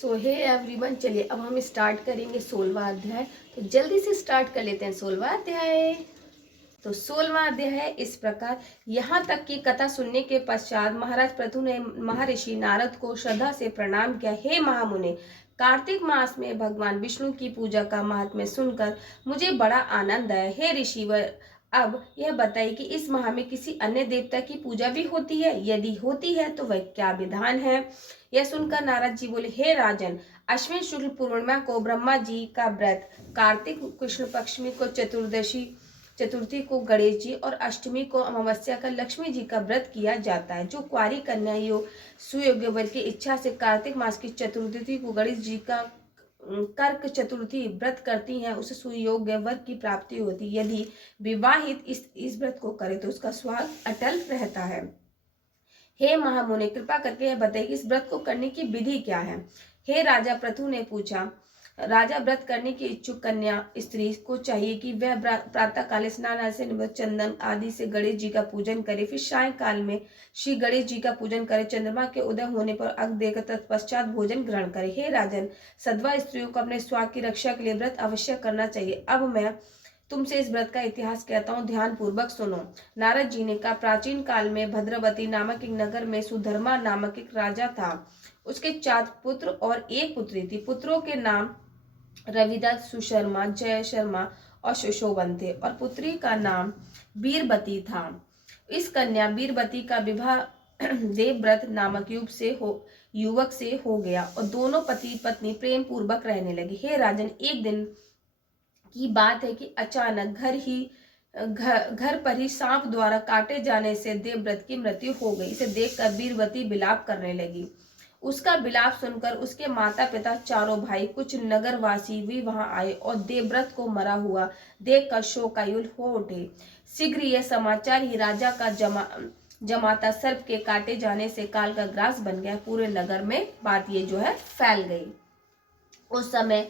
सो hey everyone, चलिए अब हम स्टार्ट करेंगे 16वां अध्याय। तो जल्दी से स्टार्ट कर लेते हैं 16वां अध्याय। तो 16वां अध्याय है इस प्रकार। यहाँ तक की कथा सुनने के पश्चात महाराज पृथु ने महर्षि नारद को श्रद्धा से प्रणाम किया। हे महामुने, कार्तिक मास में भगवान विष्णु की पूजा का महात्म्य सुनकर मुझे बड़ा आनंद आया। हे ऋषिवर, अब यह बताइए कि इस माह में किसी अन्य देवता की पूजा भी होती है? यदि होती है तो वह क्या विधान है? यह सुनकर नारद जी बोले, हे राजन, अश्विन शुक्ल पूर्णिमा को ब्रह्मा जी का व्रत, कार्तिक कृष्ण पक्षमी को चतुर्थी को गणेश जी और अष्टमी को अमावस्या का लक्ष्मी जी का व्रत किया जाता है। जो कुंवारी कन्या सुयोग्य वर की इच्छा से कार्तिक मास की चतुर्थी को गणेश जी का कर्क चतुर्थी व्रत करती हैं, उसे सुयोग्य वर की प्राप्ति होती। यदि विवाहित इस व्रत को करे तो उसका सुहाग अटल रहता है। हे महामुनि, कृपा करके यह बताइए कि इस व्रत को करने की विधि क्या है? हे राजा पृथु ने पूछा। राजा, व्रत करने की इच्छुक कन्या स्त्री को चाहिए कि वह प्रातः काल स्नान से निवृत्त चंदन आदि से गणेश जी का पूजन करे, फिर साय काल में श्री गणेश जी का पूजन करे, चंद्रमा के उदय होने पर अर्घ देकर तत्पश्चात भोजन ग्रहण करे। हे राजन, सद्वा स्त्रियों को अपने स्वास्थ्य की रक्षा के लिए व्रत अवश्य करना चाहिए। अब मैं तुमसे इस व्रत का इतिहास कहता हूँ, ध्यान पूर्वक सुनो। नारद जी ने कहा, प्राचीन काल में भद्रवती नामक एक नगर में सुधर्मा नामक एक राजा था। उसके 4 पुत्र और 1 पुत्री थी। पुत्रों के नाम रविदत्त, सुशर्मा, जय शर्मा और सुशोभन थे, और पुत्री का नाम बीरबती था। इस कन्या बीरबती का विवाह देवव्रत नामक युवक से हो गया और दोनों पति पत्नी प्रेम पूर्वक रहने लगे। हे राजन, एक दिन की बात है कि अचानक घर पर ही सांप द्वारा काटे जाने से देवव्रत की मृत्यु हो गई। इसे देखकर बीरबती विलाप करने लगी। उसका विलाप सुनकर उसके माता पिता, चारों भाई, कुछ नगरवासी भी वहां आए और देवव्रत को मरा हुआ देखकर शोकाकुल हो उठे। शीघ्र यह समाचार ही राजा का जमाता सर्प के काटे जाने से काल का ग्रास बन गया। पूरे नगर में बात ये जो है फैल गई। उस समय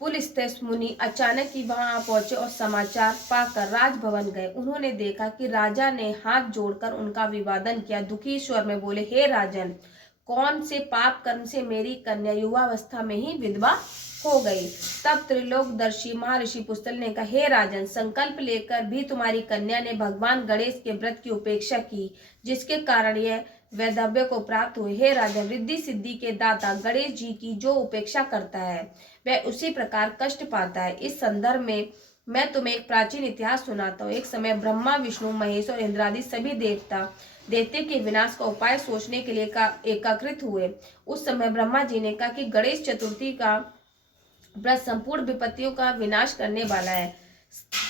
पुलस्त्य मुनि अचानक ही वहां पहुंचे और समाचार पाकर राजभवन गए। उन्होंने देखा कि राजा ने हाथ जोड़कर उनका अभिवादन किया। दुखी स्वर में बोले, हे राजन, कौन से पाप कर्म से मेरी कन्या युवावस्था में ही विधवा हो गई? तब त्रिलोकदर्शी महर्षि पुस्तल ने कहा, हे राजन, संकल्प लेकर भी तुम्हारी कन्या ने भगवान गणेश के व्रत की उपेक्षा की, जिसके कारण यह वैधव्य को प्राप्त हुए। हे राजा, रिद्धि सिद्धि के दाता गणेश जी की जो उपेक्षा करता है वह उसी प्रकार कष्ट पाता है। इस संदर्भ में मैं तुम्हें एक प्राचीन इतिहास सुनाता हूँ। एक समय ब्रह्मा, विष्णु, महेश और इंद्रादि सभी देवते के विनाश का उपाय सोचने के लिए एकाकृत हुए। उस समय ब्रह्मा जी ने कहा कि गणेश चतुर्थी का व्रत संपूर्ण विपत्तियों का विनाश करने वाला है।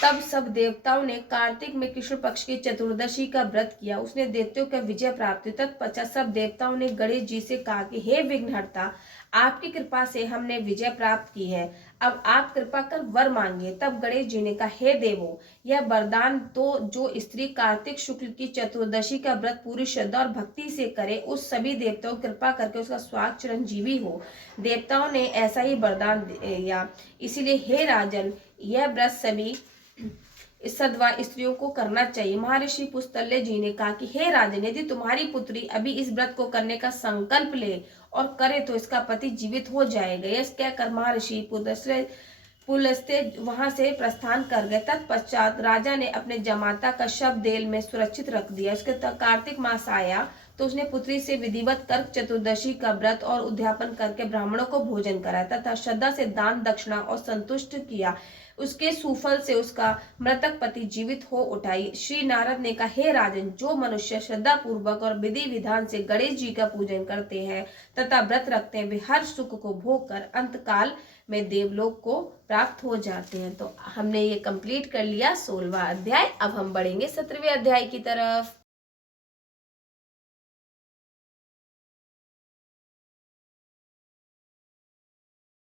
तब सब देवताओं ने कार्तिक में कृष्ण पक्ष की चतुर्दशी का व्रत किया। उसने देवताओं का विजय प्राप्त हुई। तत्पश्चात सब देवताओं ने गणेश जी से कहा कि हे विघ्नहर्ता, आपकी कृपा से हमने विजय प्राप्त की है, अब आप कृपा कर वर मांगिए। तब गणेश जी ने कहा, हे देवो, यह वरदान तो जो स्त्री कार्तिक शुक्ल की चतुर्दशी का व्रत पूरी श्रद्धा और भक्ति से करे, उस सभी देवताओं कृपा करके उसका स्वास्थ्य चिरंजीवी हो। देवताओं ने ऐसा ही वरदान दिया। इसीलिए हे राजन, यह व्रत सभी सद्वा स्त्रियों को करना चाहिए। महर्षि पुस्तल्य जी ने कहा कि हे राजन, यदि तुम्हारी पुत्री अभी इस व्रत को करने का संकल्प ले और करे तो इसका पति जीवित हो जाएगा। यह कहकर महर्षि पुलस्त्य वहां से प्रस्थान कर गए। तत्पश्चात राजा ने अपने जमाता का शव देल में सुरक्षित रख दिया। उसके कार्तिक मास आया तो उसने पुत्री से विधिवत कर्क चतुर्दशी का व्रत और उद्यापन करके ब्राह्मणों को भोजन कराया तथा श्रद्धा से दान दक्षिणा और संतुष्ट किया। उसके सुफल से उसका मृतक पति जीवित हो उठाई। श्री नारद ने कहा, हे राजन, जो मनुष्य श्रद्धा पूर्वक और विधि विधान से गणेश जी का पूजन करते हैं तथा व्रत रखते हैं, वे हर सुख को भोग कर अंतकाल में देवलोक को प्राप्त हो जाते हैं। तो हमने ये कंप्लीट कर लिया 16वां अध्याय। अब हम बढ़ेंगे 17वें अध्याय की तरफ।